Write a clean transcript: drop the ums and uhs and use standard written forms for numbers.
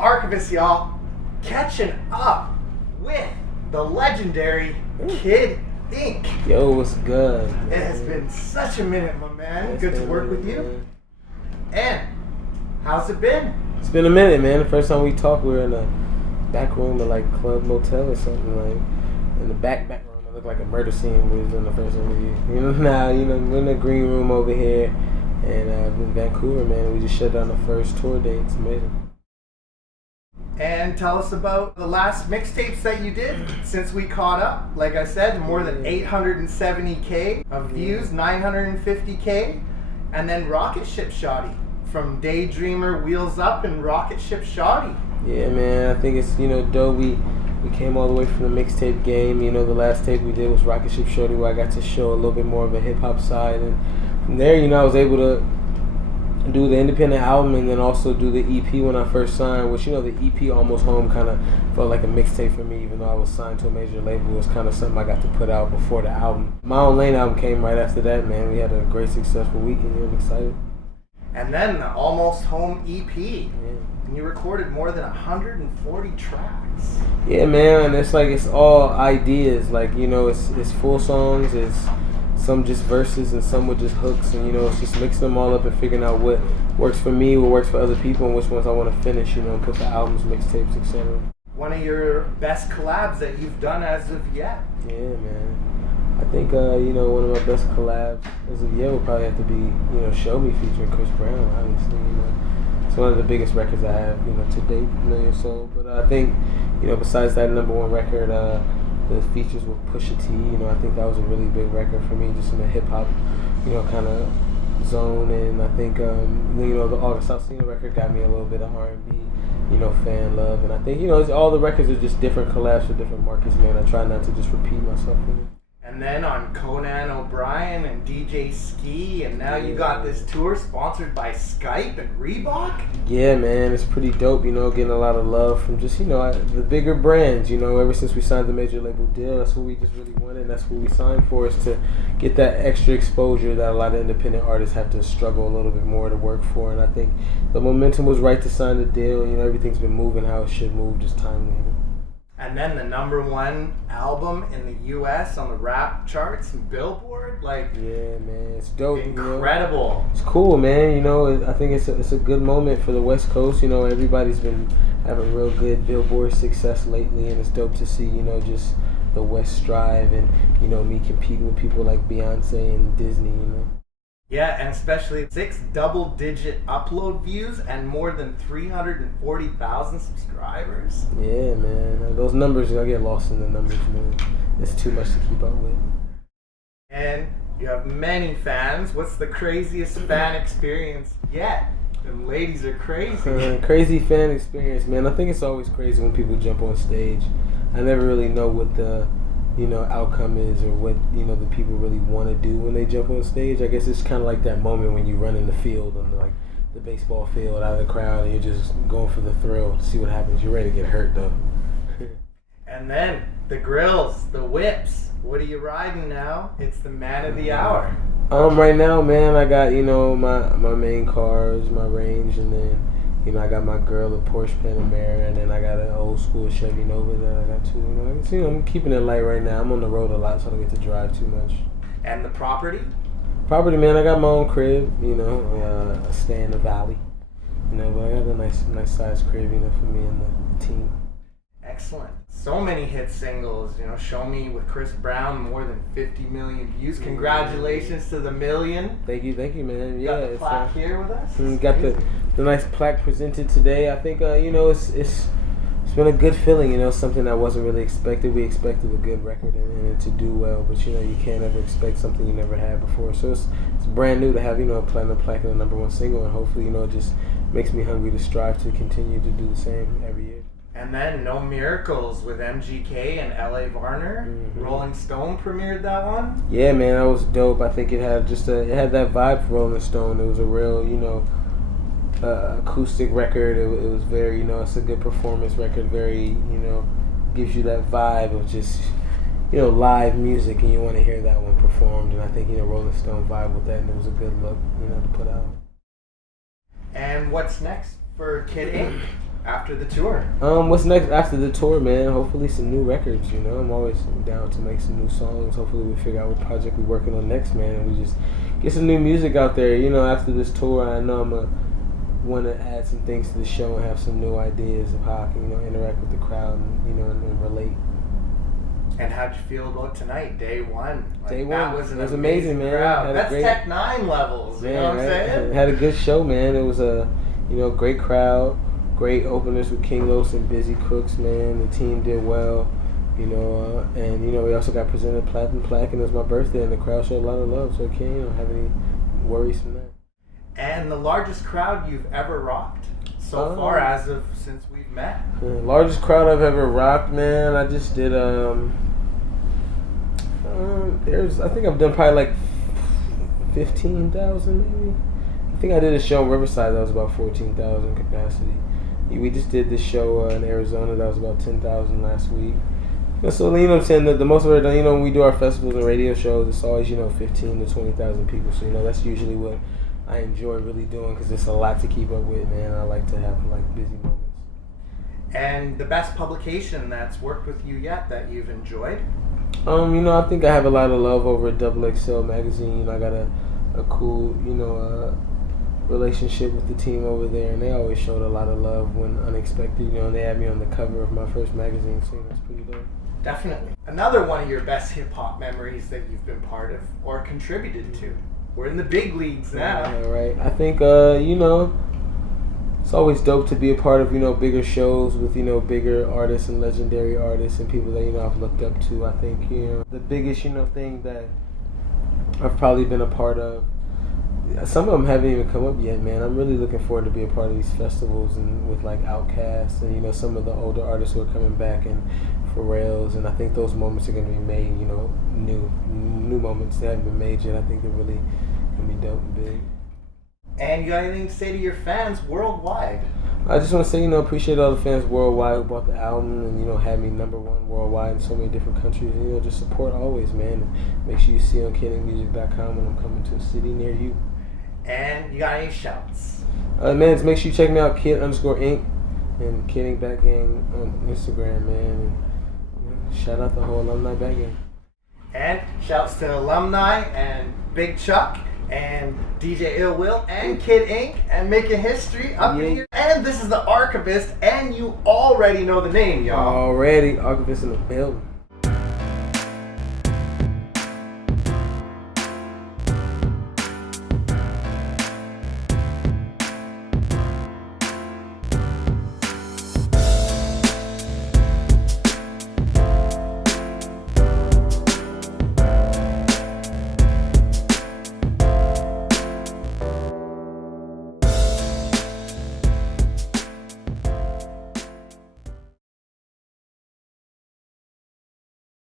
Archivist, y'all, catching up with the legendary Kid Ink. Yo, what's good? It has been such a minute, my man. It's Good to been a work with minute, you. man. And how's it been? It's been a minute, man. The first time we talked, we were in a back room of like Club Motel or something, like in the back room. It looked like a murder scene. We was in the first interview. Now, we're in the green room over here, and in Vancouver, man. We just shut down the first tour date. It's amazing. And tell us about the last mixtapes that you did since we caught up. Like I said, more than 870K of views, 950K, and then Rocket Ship Shoddy. From Daydreamer, Wheels Up, and Rocket Ship Shoddy. Yeah, man. I think it's dope. We came all the way from the mixtape game. The last tape we did was Rocket Ship Shoddy, where I got to show a little bit more of a hip hop side, and from there, I was able to do the independent album and then also do the EP when I first signed, which, the EP Almost Home kind of felt like a mixtape for me, even though I was signed to a major label. It was kind of something I got to put out before the album. My Own Lane album came right after that, man. We had a great, successful weekend. I'm excited. And then the Almost Home EP. Yeah. And you recorded more than 140 tracks. Yeah, man. It's like, it's all ideas. Like, it's full songs. It's some just verses and some with just hooks, and it's just mixing them all up and figuring out what works for me, what works for other people, and which ones I want to finish, and put the albums, mixtapes, etc. One of your best collabs that you've done as of yet. Yeah, man. I think one of my best collabs as of yet would probably have to be Show Me featuring Chris Brown. Obviously, it's one of the biggest records I have to date, million sold. But I think besides that number one record, the features with Pusha T, I think that was a really big record for me, just in the hip hop, kind of zone. And I think, the August Alsina record got me a little bit of R&B, fan love. And I think, all the records are just different collabs for different markets, man. I try not to just repeat myself with it. And then on Conan O'Brien and DJ Ski, and now you got this tour sponsored by Skype and Reebok? Yeah, man, it's pretty dope, getting a lot of love from just, the bigger brands, ever since we signed the major label deal. That's what we just really wanted, and that's what we signed for, is to get that extra exposure that a lot of independent artists have to struggle a little bit more to work for. And I think the momentum was right to sign the deal. Everything's been moving how it should move, just timely. And then the number one album in the U.S. on the rap charts and Billboard, yeah, man, it's dope. Incredible. It's cool, man. I think it's a good moment for the West Coast. Everybody's been having real good Billboard success lately, and it's dope to see just the West strive, and me competing with people like Beyonce and Disney. Yeah, and especially 6 double-digit upload views and more than 340,000 subscribers. Yeah, man. Those numbers, I get lost in the numbers, man. It's too much to keep up with. And you have many fans. What's the craziest fan experience yet? Them ladies are crazy. Crazy fan experience, man. I think it's always crazy when people jump on stage. I never really know what the outcome is, or what the people really want to do when they jump on stage. I guess it's kind of like that moment when you run in the field, on the baseball field, out of the crowd, and you're just going for the thrill to see what happens. You're ready to get hurt though. And then the grills, the whips. What are you riding now? It's the man of the hour. Right now, man, I got my main cars, my Range, and then I got my girl a Porsche Panamera, and then I got an old school Chevy Nova that I got too. I'm keeping it light right now. I'm on the road a lot, so I don't get to drive too much. And the property? Property, man, I got my own crib, I stay in the valley, but I got a nice size crib, for me and the team. Excellent. So many hit singles, Show Me with Chris Brown, more than 50 million views. Congratulations to the million. Thank you, man. You got the plaque here with us? Got the nice plaque presented today. I think, it's been a good feeling, something that wasn't really expected. We expected a good record and it to do well, but you can't ever expect something you never had before. So it's brand new to have, a platinum plaque and a number one single, and hopefully, it just makes me hungry to strive to continue to do the same every year. And then No Miracles with MGK and L.A. Varner. Mm-hmm. Rolling Stone premiered that one. Yeah, man, that was dope. I think it had it had that vibe for Rolling Stone. It was a real, acoustic record. It was very, it's a good performance record. Very, gives you that vibe of just, live music, and you want to hear that one performed. And I think, Rolling Stone vibe with that, and it was a good look, to put out. And what's next for Kid Ink? after the tour? What's next after the tour, man? Hopefully some new records, you know. I'm always down to make some new songs. Hopefully we figure out what project we're working on next, man, and we just get some new music out there. You know, after this tour, I know I'm want to add some things to the show and have some new ideas of how I can, you know, interact with the crowd and, you know, and relate. And how'd you feel about tonight, day one? Like, Day one, that was an it was amazing, man. crowd. Had a That's great- Tech 9 levels, you know what I'm saying? Had a good show, man. It was a, you know, great crowd, great openers with King Los and Busy Crooks, man. The team did well, you know, and you know we also got presented platinum plaque, and it was my birthday, and the crowd showed a lot of love, so I can't, you know, have any worries from that. And the largest crowd you've ever rocked so far, as of since we've met? Largest crowd I've ever rocked, man. I just did I think I've done probably like 15,000 maybe. I think I did a show in Riverside that was about 14,000 capacity. We just did this show in Arizona that was about 10,000 last week. So, you know what I'm saying, the most of it, you know, when we do our festivals and radio shows, it's always, you know, 15 to 20,000 people. So, you know, that's usually what I enjoy really doing because it's a lot to keep up with, man. I like to have, like, busy moments. And the best publication that's worked with you yet that you've enjoyed? You know, I think I have a lot of love over at XXL magazine. I got a cool, you know, relationship with the team over there, and they always showed a lot of love when unexpected, you know, and they had me on the cover of my first magazine, so that's pretty dope. Definitely. Another one of your best hip-hop memories that you've been part of or contributed to. We're in the big leagues now. Yeah, right. I think, you know, it's always dope to be a part of, you know, bigger shows with, you know, bigger artists and legendary artists and people that, you know, I've looked up to. I think, you know, the biggest, you know, thing that I've probably been a part of, some of them haven't even come up yet, man. I'm really looking forward to be a part of these festivals and with, like, Outkast and, you know, some of the older artists who are coming back and Pharrell's, and I think those moments are going to be made, you know, new moments that haven't been made yet. I think they're really going to be dope and big. And you got anything to say to your fans worldwide? I just want to say, you know, appreciate all the fans worldwide who bought the album and, you know, had me #1 worldwide in so many different countries. And, you know, just support always, man. And make sure you see on KidInkMusic.com when I'm coming to a city near you. And you got any shouts? Man, just make sure you check me out, Kid_Ink and Kid Ink Back Gang on Instagram, man. And, you know, shout out the whole Alumni Back Gang. And shouts to Alumni and Big Chuck and DJ Ill Will and Kid Ink and making history up in here. And this is the Archivist, and you already know the name, y'all. Already, Archivist in the building.